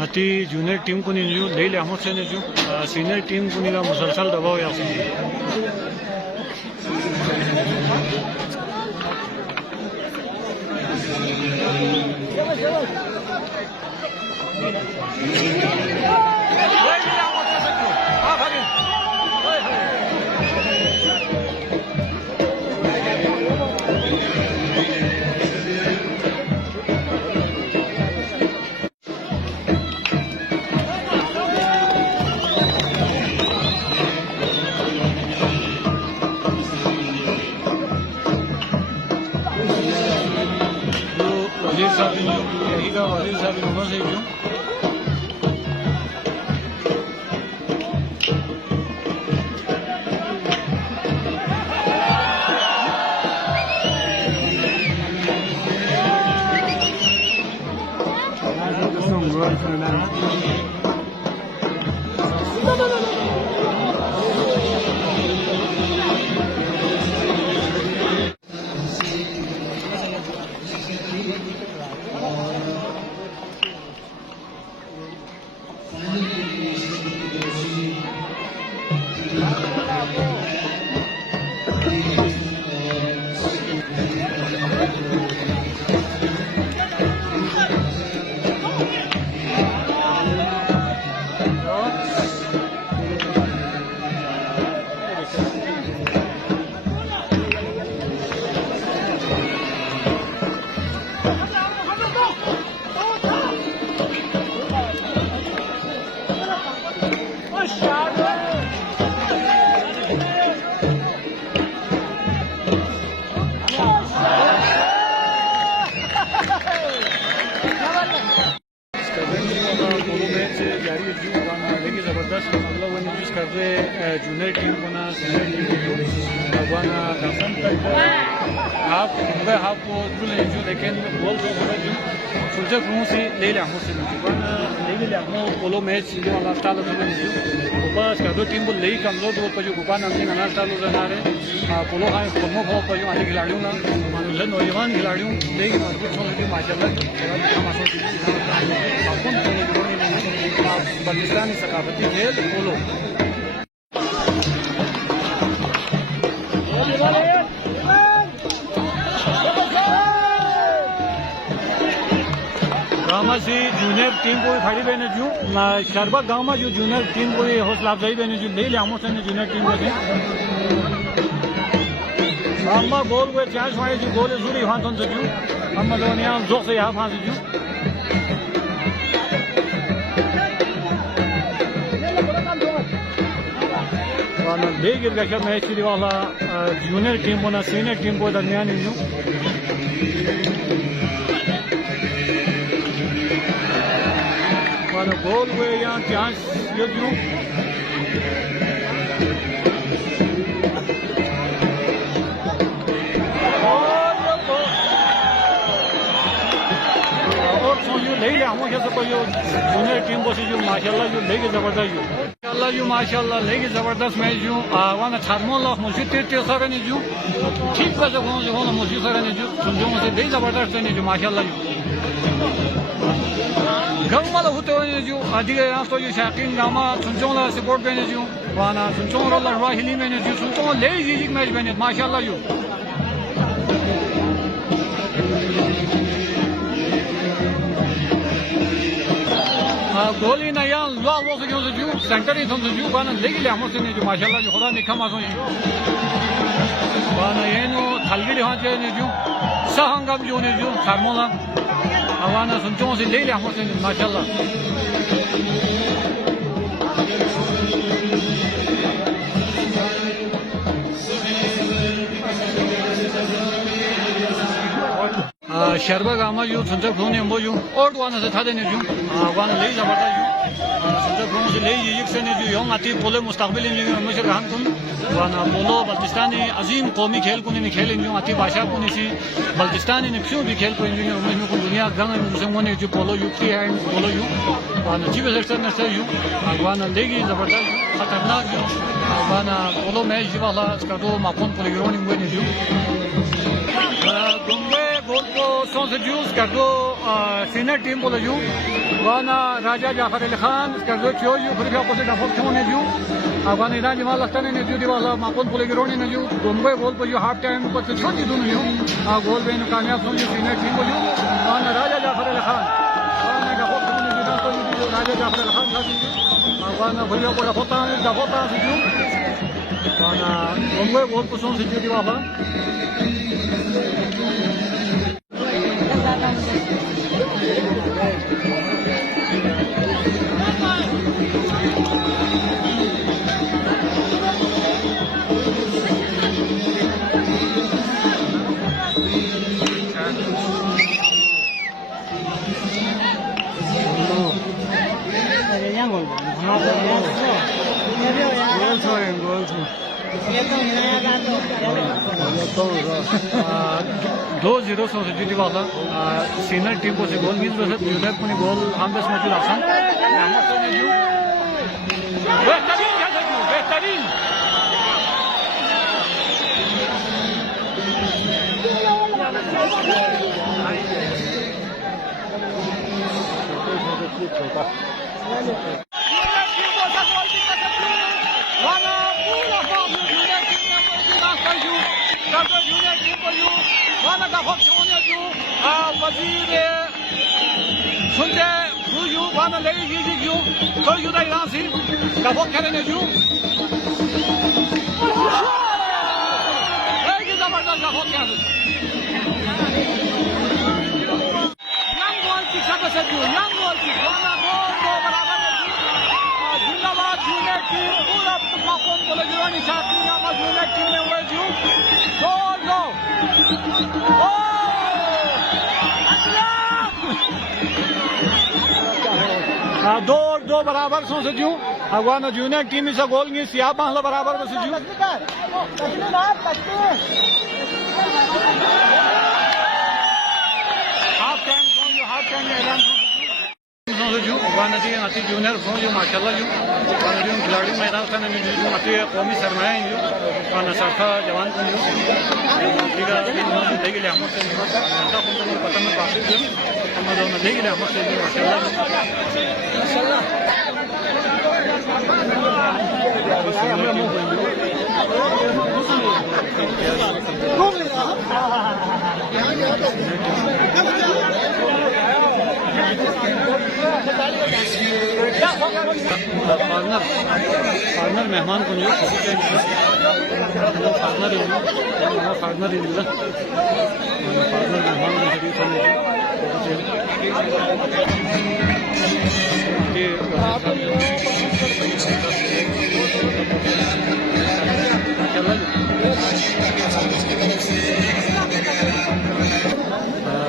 मती junior team को नहीं ले लिया हमसे ने जो सीनियर टीम को नहीं मुसलसल दबाव या जूनियर टीम को ना सीनियर टीम को भगवान हाफ मुंबई हाफ को जो लेकिन गोल जो जो सुलझे घूम से ले लिया मुझसे ले लिया पोलो मैच जो वाला स्टाइल में जो ऊपर का दो टीम को ले कम लो तो जो गुपान अंतिम गाना स्टाइल हो रहा है पोलो हाई पोलो हो पर जो आने खिलाड़ियों ना मानो नौजवान खिलाड़ियों ले मजबूत होने की माजलत पाकिस्तानी सकाफती खेल पोलो गाँव से जूनियर टीम को खड़ी बहने जो शरबत गाँव में जो जूनियर टीम को हौसला अफजाई बहने जो ले लिया हमसे जूनियर टीम को हम गोल हुए चांस वाले जो गोल जरूरी वहाँ तो जो हम लोग यहाँ जोक से यहाँ फांसी जो बेगिर का क्या मैच वाला जूनियर टीम को ना सीनियर टीम को दरमियान जो वाला गोल हुए या चांस ये क्यों और सो यू ले लिया हम कैसे कोई जूनियर टीम बस जो माशाल्लाह जो लेके जबरदस्त जो माशाल्लाह लेके जबरदस्त मैच जो वाना छारमोला मुझे तेरे सारे ने जो ठीक बस जो होना मुझे सारे ने जो मुझे ले जबरदस्त ने जो माशाल्लाह जो गंगमाला होते हुए जो अधिक यहाँ तो जो शाकिन नामा सुनचोंला सपोर्ट बने जो वाना सुनचोंला राहिली में जो सुनचोंला ले जी मैच बने माशाल्लाह जो गोली ना यहाँ लॉ वो से जो सेंटर ही थोड़ा जो वाना ले गया हम उसने जो माशाल्लाह जो खुदा निखा मासो वाना ये नो थालगी हाँ जो सहंगम जो ने जो छारमोला वाना सुनचों से ले लिया हम उसने माशाल्लाह शर्बा गामा जो सुनचक फोन है वो जो और वाना से था देने जो वाना ले जा बता जो सुनचक फोन से ले ये एक से ने जो यों आती पोले मुस्तकबिल में हमेशा रहन कुन वाना पोलो बल्तिस्तानी अजीम कौमी खेल को ने खेल जो आती भाषा को ने सी बल्तिस्तानी ने क्यों भी खेल को जो हमें को दुनिया गंग में मुसलमान ने जो पोलो युक्ति है पोलो यू वाना जीव सेक्टर ने से जो वाना लेगी जबरदस्त खतरनाक जो वाना पोलो मैच जो वाला इसका दो माकून पोलीग्राउंड में जो गोल को सोच जूस कर दो सीनियर टीम बोले जू वाना राजा जाफर अली खान कर दो क्यों यू फिर भी से डफो क्यों ने जू वाना इरान जमाल लगता ने जू दीवाला माकूल बोले गिरोनी ने जू दोनों गोल पर जो हाफ टाइम पर से छोटी दोनों जू गोल में कामयाब हो सीनियर टीम को जू वाना राजा जाफर अली खान वाना डफो क्यों ने जू राजा जाफर अली खान था वाना भैया को डफोता से जू वाना दोनों गोल को सोच जू दीवाला दो जीरो से जीती वाला सीनियर टीम को से गोल मिल रहा है यूनाइटेड को गोल हम बस मौजूद आसान बेहतरीन बेहतरीन वजीर सुनते यू वाना ले यू तो यू दाई रांसी का वो करे ने यू ये जबरदस्त का वो करे यंग गोल की सब से यू यंग गोल की वाना गोल को बराबर है जिंदाबाद यूनाइटेड टीम पूरा माकूम बोले गिरोनी चाहती है हम यूनाइटेड टीम में हुए यू गोल गो दो बराबर सो से जू अगवान जूनियर टीम से गोल नहीं सिया बांधला बराबर बस जू हाफ टाइम में ऐलान जो अगवान जी अति जूनियर फोन जो माशाल्लाह जो खिलाड़ी मैदान खाने में जो अति कौमी सरमाया जो खाना साखा जवान को जो लेके हम से पता में काफी जो हम दोनों लेके हम से माशाल्लाह फार्नर मेहमान को फार्नर फार्नर मेहमान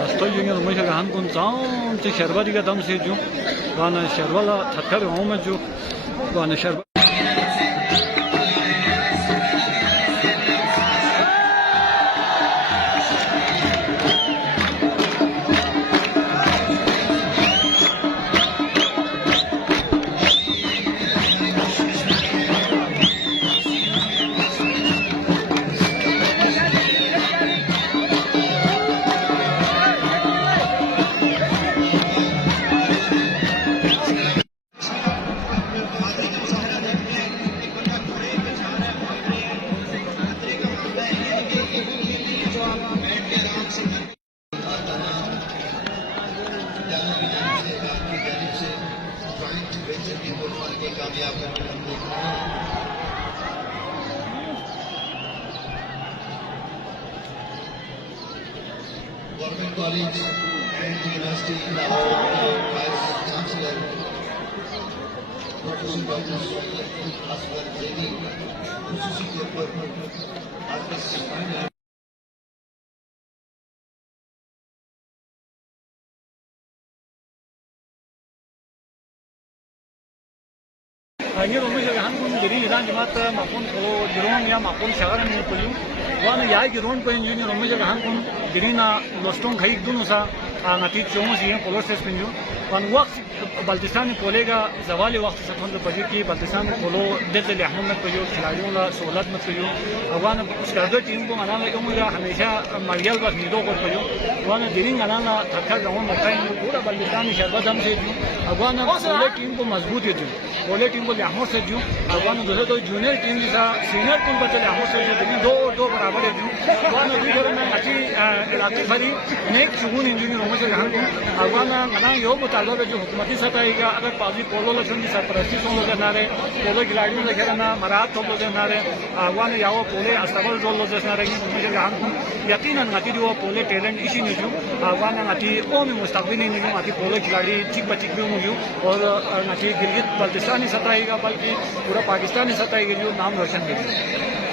Estoy viendo muy जगह कौन जाऊँ से शरबती का दम से जो वाना शरवाला थत्थर हूँ मैं जो वाना शरबत Government College and University Lahore Vice Chancellor Professor Dr. Aswar Zaidi, Khususi तौर पर आज के final ini rumah jaga kung jadi iran jemaat maupun kalau jerung ya maupun sekarang ini pun wana ya jerung pun ini rumah jaga kung jadi na lostong khai dulu sa ngati cuma sih yang polos test pinju wan waktu Baltistan kolega zawali waktu saat itu pergi ki Baltistan polo dekat Ahmad met pergi khiladiyon la solat met pergi wana sekarang tim pun anak yang umurnya hanya Marial bas nido kor pergi wana diri anak la thakar gawan matai ini pura Baltistan syarbat dam se wana pole tim pun mazbut itu pole tim pun Ahmad se ju wana दूसरे तो junior team जैसा senior team पर चले Ahmad से जो दो बराबर है जो wana भी जरूर में अच्छी इलाके भरी नेक चुगुन engineer rumah jaga kung wana anak yo मुताबिक जो हुकूमती सतह का अगर पाजी पोलो लक्षण की सरपरस्ती सोन लोग ना रहे पोलो खिलाड़ियों ने खेलना मराठ तो लोग ना रहे वन याव पोले अस्तबल जो लोग ना रहे मुझे गान यकीनन ngati जो पोले टैलेंट इसी नहीं जो वन ngati ओ में मुस्तकबिल नहीं जो ngati पोलो खिलाड़ी ठीक बचिक भी मुझे और ngati गिलगित बल्तिस्तानी सतह का बल्कि पूरा पाकिस्तानी सतह के जो नाम रोशन करें